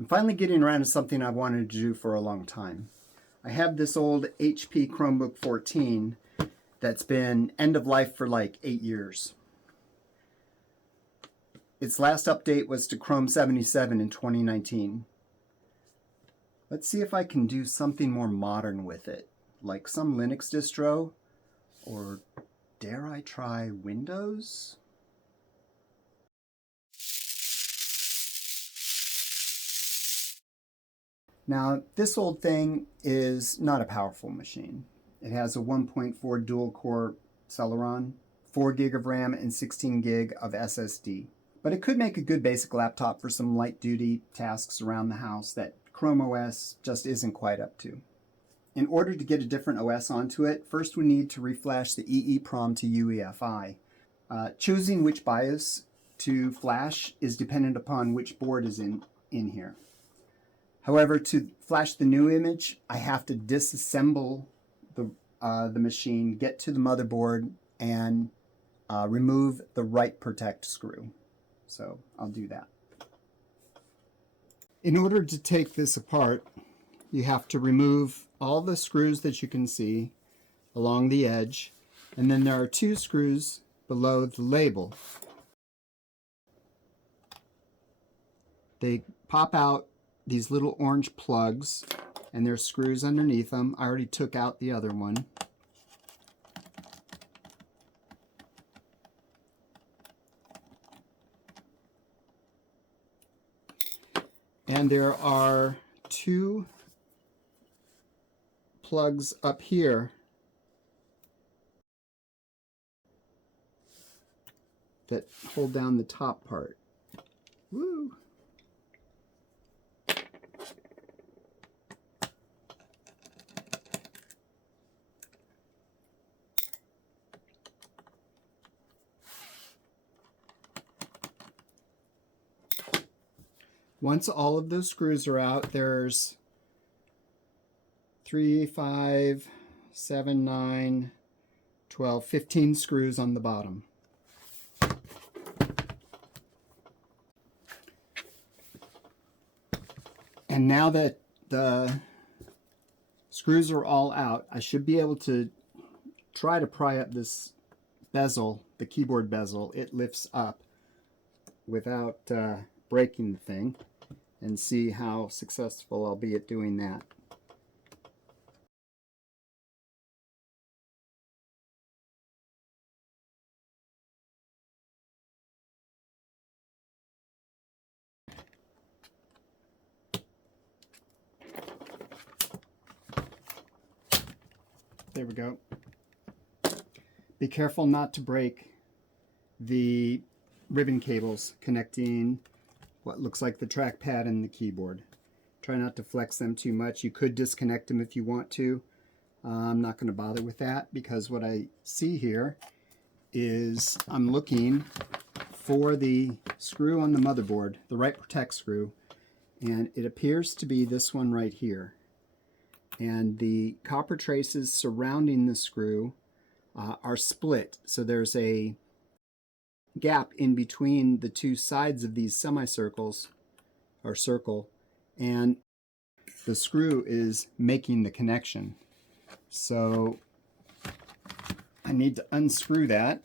I'm finally getting around to something I've wanted to do for a long time. I have this old HP Chromebook 14 that's been end of life for like 8 years. Its last update was to Chrome 77 in 2019. Let's see if I can do something more modern with it, like some Linux distro, or dare I try Windows? Now, this old thing is not a powerful machine. It has a 1.4 dual-core Celeron, 4 gig of RAM, and 16 gig of SSD. But it could make a good basic laptop for some light-duty tasks around the house that Chrome OS just isn't quite up to. In order to get a different OS onto it, first we need to reflash the EEPROM to UEFI. Choosing which BIOS to flash is dependent upon which board is in here. However, to flash the new image, I have to disassemble the machine, get to the motherboard, and remove the write protect screw. So I'll do that. In order to take this apart, you have to remove all the screws that you can see along the edge, and then there are 2 screws below the label. They pop out these little orange plugs, and there's screws underneath them. I already took out the other one. And there are 2 plugs up here that hold down the top part. Woo! Once all of those screws are out, there's 3, 5, 7, 9, 12, 15 screws on the bottom. And now that the screws are all out, I should be able to try to pry up this bezel, the keyboard bezel. It lifts up without breaking the thing, and see how successful I'll be at doing that. There we go. Be careful not to break the ribbon cables connecting what looks like the trackpad and the keyboard. Try not to flex them too much. You could disconnect them if you want to. I'm not going to bother with that, because what I see here is I'm looking for the screw on the motherboard, the write protect screw, and it appears to be this one right here. And the copper traces surrounding the screw are split, so there's a gap in between the 2 sides of these semicircles, or circle, and the screw is making the connection. So I need to unscrew that.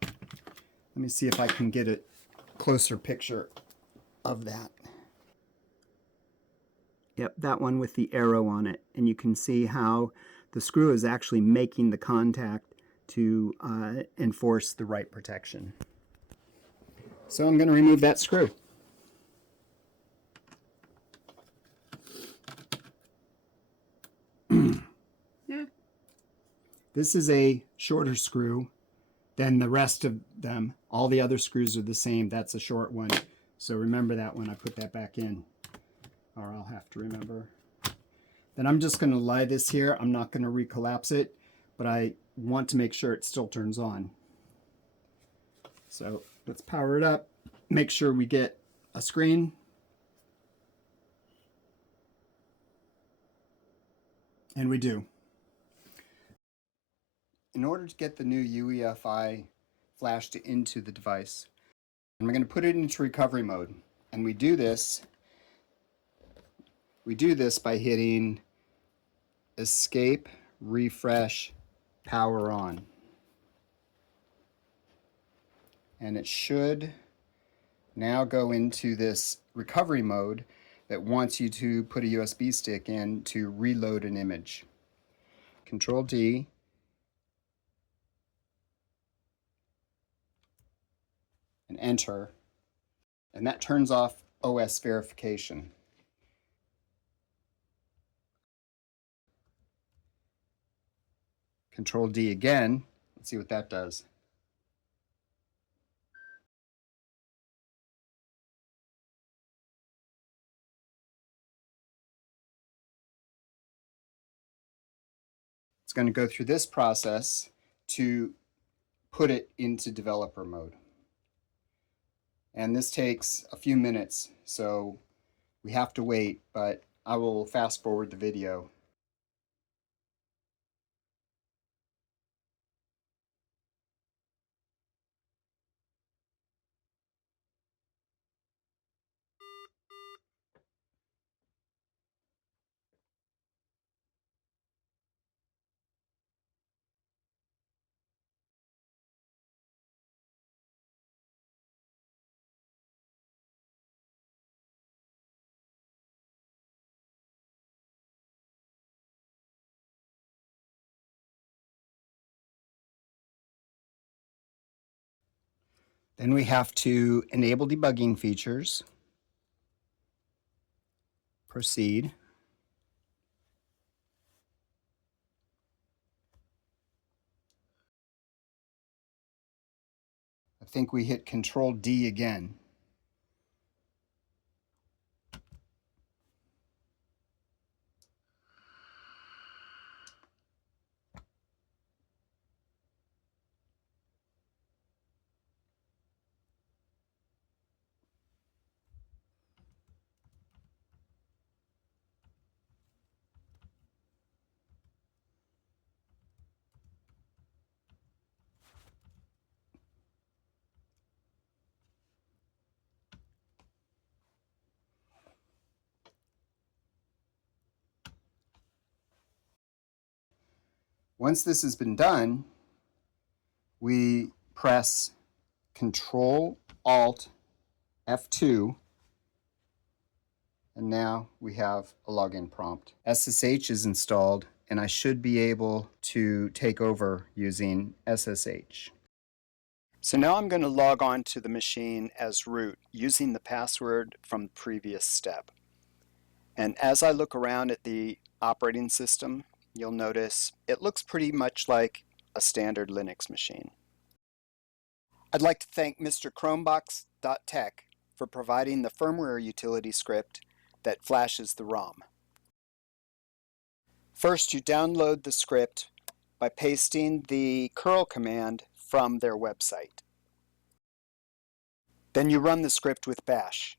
Let me see if I can get a closer picture of that. Yep, that one with the arrow on it, and you can see how the screw is actually making the contact to enforce the write protection. So I'm going to remove that screw. Yeah. This is a shorter screw than the rest of them. All the other screws are the same. That's a short one. So remember that when I put that back in, or I'll have to remember. Then I'm just going to lie this here. I'm not going to recollapse it, but I want to make sure it still turns on. So let's power it up. Make sure we get a screen. And we do. In order to get the new UEFI flashed into the device, I'm going to put it into recovery mode. And we do this We do this by hitting escape, refresh, power on. And it should now go into this recovery mode that wants you to put a USB stick in to reload an image. Control D. And enter. And that turns off OS verification. Control D again. Let's see what that does. It's going to go through this process to put it into developer mode. And this takes a few minutes, so we have to wait, but I will fast forward the video. Then we have to enable debugging features. Proceed. I think we hit Control D again. Once this has been done, we press Control Alt F2, and now we have a login prompt. SSH is installed, and I should be able to take over using SSH. So now I'm going to log on to the machine as root using the password from the previous step. And as I look around at the operating system, you'll notice it looks pretty much like a standard Linux machine. I'd like to thank MrChromebox.tech for providing the firmware utility script that flashes the ROM. First, you download the script by pasting the curl command from their website. Then you run the script with bash.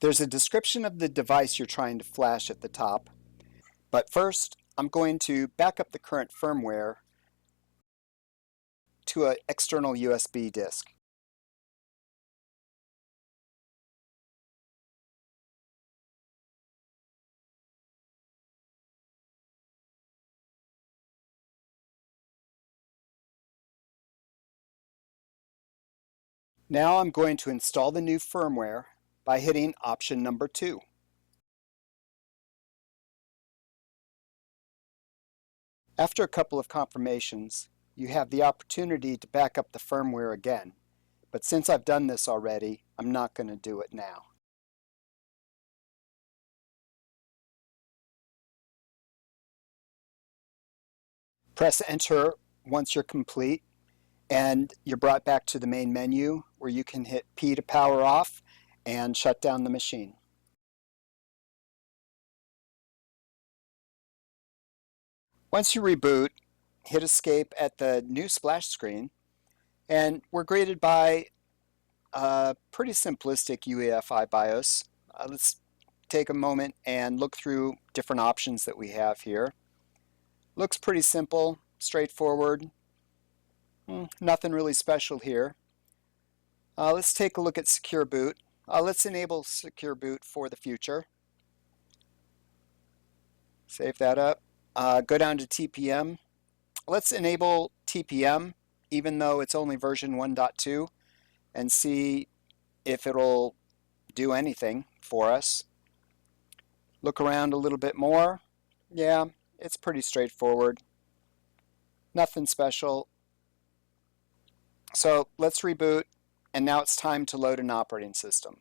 There's a description of the device you're trying to flash at the top, but first I'm going to back up the current firmware to an external USB disk. Now I'm going to install the new firmware by hitting option number 2. After a couple of confirmations, you have the opportunity to back up the firmware again, but since I've done this already, I'm not going to do it now. Press enter once you're complete, and you're brought back to the main menu where you can hit P to power off and shut down the machine. Once you reboot, hit escape at the new splash screen, and we're greeted by a pretty simplistic UEFI BIOS. Let's take a moment and look through different options that we have here. Looks pretty simple, straightforward. Nothing really special here. Let's take a look at Secure Boot. Let's enable Secure Boot for the future. Save that up. Go down to TPM. Let's enable TPM, even though it's only version 1.2, and see if it'll do anything for us. Look around a little bit more. Yeah, it's pretty straightforward. Nothing special. So let's reboot, and now it's time to load an operating system.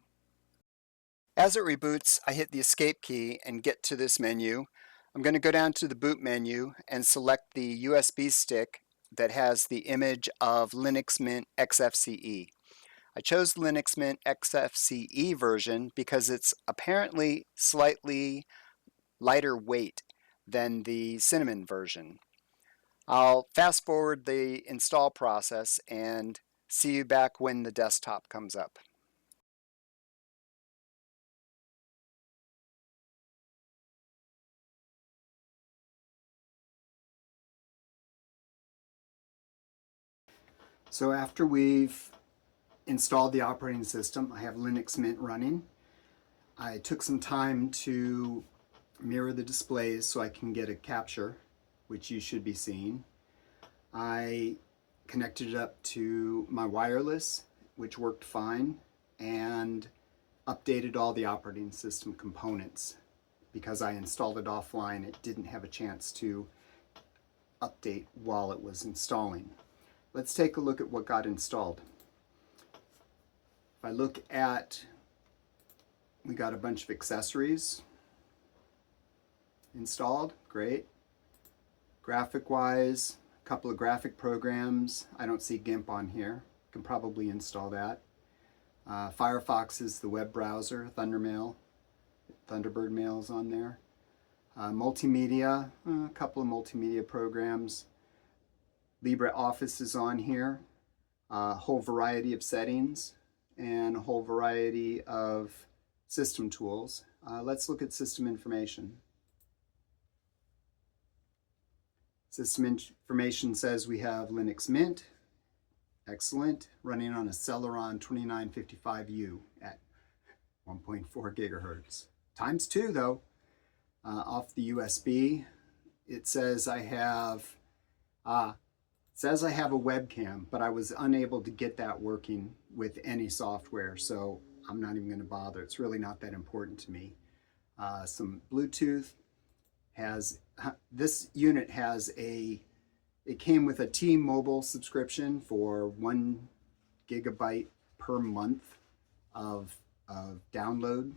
As it reboots, I hit the escape key and get to this menu. I'm going to go down to the boot menu and select the USB stick that has the image of Linux Mint XFCE. I chose Linux Mint XFCE version because it's apparently slightly lighter weight than the Cinnamon version. I'll fast forward the install process and see you back when the desktop comes up. So after we've installed the operating system, I have Linux Mint running. I took some time to mirror the displays so I can get a capture, which you should be seeing. I connected it up to my wireless, which worked fine, and updated all the operating system components. Because I installed it offline, it didn't have a chance to update while it was installing. Let's take a look at what got installed. If I look at, we got a bunch of accessories installed, great. Graphic wise, a couple of graphic programs. I don't see GIMP on here, can probably install that. Firefox is the web browser, Thunderbird Mail is on there. Multimedia, a couple of multimedia programs. LibreOffice is on here. A whole variety of settings and a whole variety of system tools. Let's look at system information. System information says we have Linux Mint, excellent, running on a Celeron 2955U at 1.4 gigahertz. Times 2 though, off the USB. It says I have a webcam, but I was unable to get that working with any software, so I'm not even going to bother. It's really not that important to me. Some Bluetooth. This unit has it came with a T-Mobile subscription for 1 gigabyte per month of download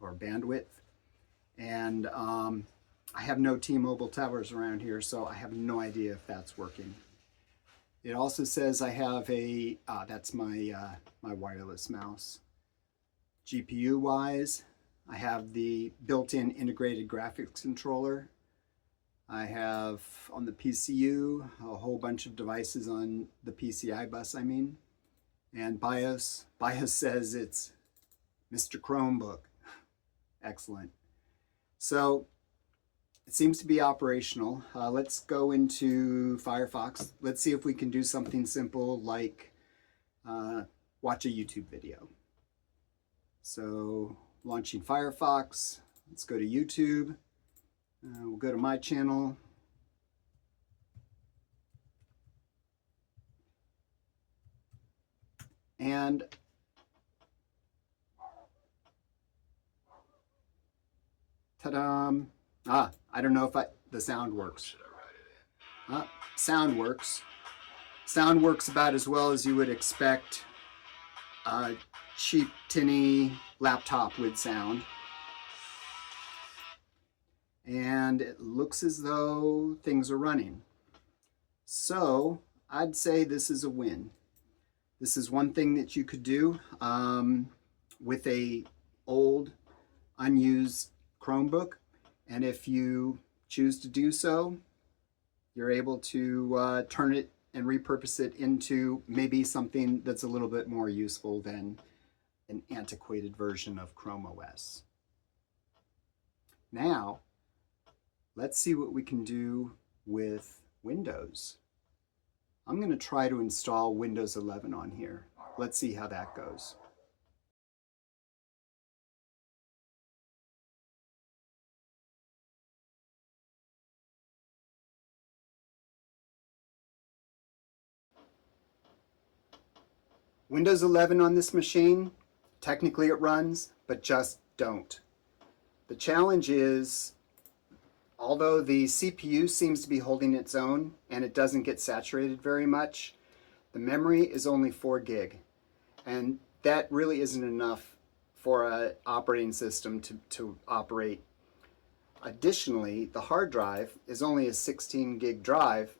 or bandwidth, and I have no T-Mobile towers around here, so I have no idea if that's working. It also says I have that's my wireless mouse. GPU wise, I have the built-in integrated graphics controller. I have on the PCU a whole bunch of devices on the PCI bus, and BIOS. BIOS says it's MrChromebook. Excellent. So it seems to be operational. Let's go into Firefox. Let's see if we can do something simple like watch a YouTube video. So launching Firefox, let's go to YouTube. We'll go to my channel. And ta-da! I don't know if the sound works. Sound works. Sound works about as well as you would expect a cheap, tinny laptop would sound. And it looks as though things are running. So I'd say this is a win. This is one thing that you could do with a old, unused Chromebook. And if you choose to do so, you're able to turn it and repurpose it into maybe something that's a little bit more useful than an antiquated version of Chrome OS. Now, let's see what we can do with Windows. I'm going to try to install Windows 11 on here. Let's see how that goes. Windows 11 on this machine, technically it runs, but just don't. The challenge is, although the CPU seems to be holding its own and it doesn't get saturated very much, the memory is only 4 gig. And that really isn't enough for an operating system to operate. Additionally, the hard drive is only a 16 gig drive,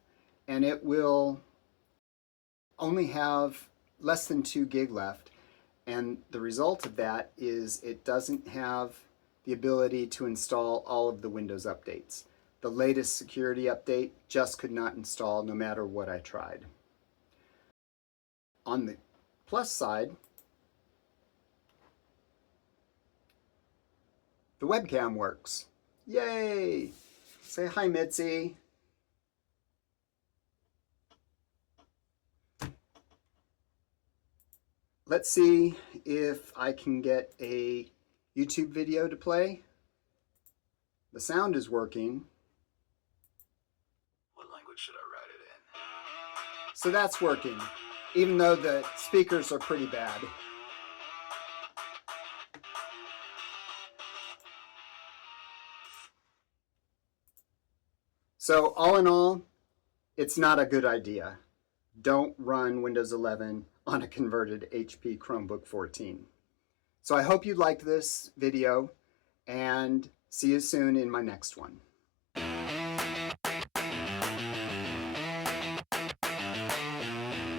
and it will only have less than 2 gig left. And the result of that is it doesn't have the ability to install all of the Windows updates. The latest security update just could not install no matter what I tried. On the plus side, the webcam works. Yay! Say hi, Mitzi. Let's see if I can get a YouTube video to play. The sound is working. What language should I write it in? So that's working, even though the speakers are pretty bad. So all in all, it's not a good idea. Don't run Windows 11 on a converted HP Chromebook 14. So I hope you liked this video, and see you soon in my next one.